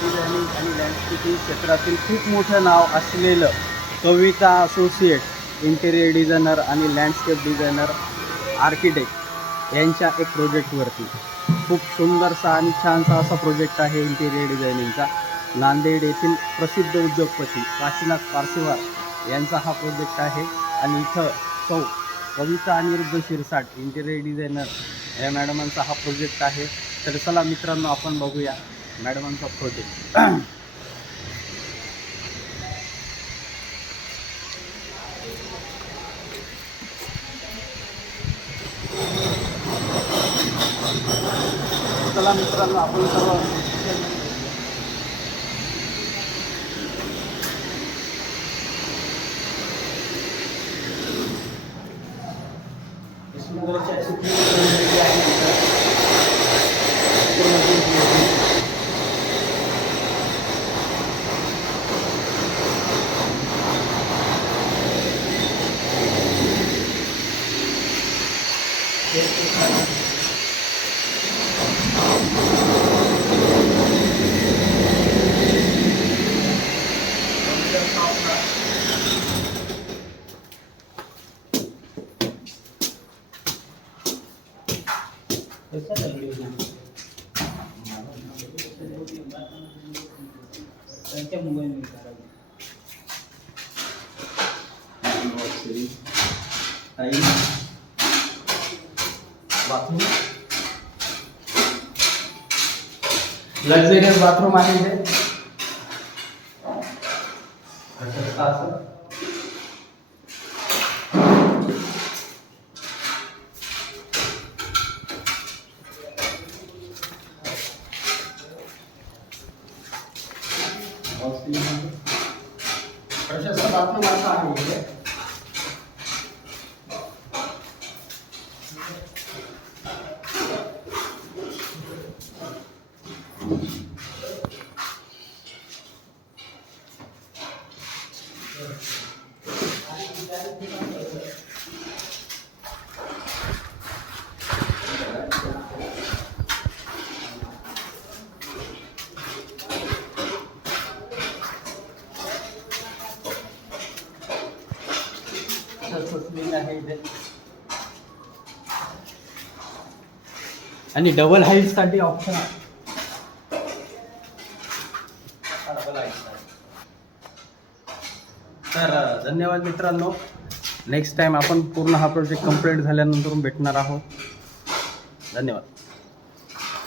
Designing आणि landscaping क्षेत्रातील खूप मोठं नाव असलेलं कविता असोसिएट इंटेरियर डिझायनर आणि लँडस्केप डिझायनर आर्किटेक्ट यांच्या एक प्रोजेक्टवरती खूप सुंदरसा आणि छानसा असा प्रोजेक्ट आहे इंटेरियर डिझायनिंगचा. नांदेड येथील प्रसिद्ध उद्योगपती काशीनाथ पारसेवार यांचा हा प्रोजेक्ट आहे आणि इथं सौ कविता अनिरुद्ध शिरसाट इंटेरियर डिझायनर या मॅडमांचा हा प्रोजेक्ट आहे. तर चला मित्रांनो, आपण बघूया मॅडमांचा प्रोजेक्ट. चला मित्रांनो, आपण सर्व सुंदरची अशी केलेली आहे. त्यांच्या मोबाईल बाथरूम, लक्झरियस बाथरूम आहे इथे. प्रशस्त बाथरूम असा आहे इथे. आहे इथे आणि डबल हाईट साठी ऑप्शन आहे. तर धन्यवाद मित्रांनो. नेक्स्ट टाइम आपण पूर्ण हा प्रोजेक्ट कंप्लीट झाल्यानंतर भेटणार आहोत. धन्यवाद.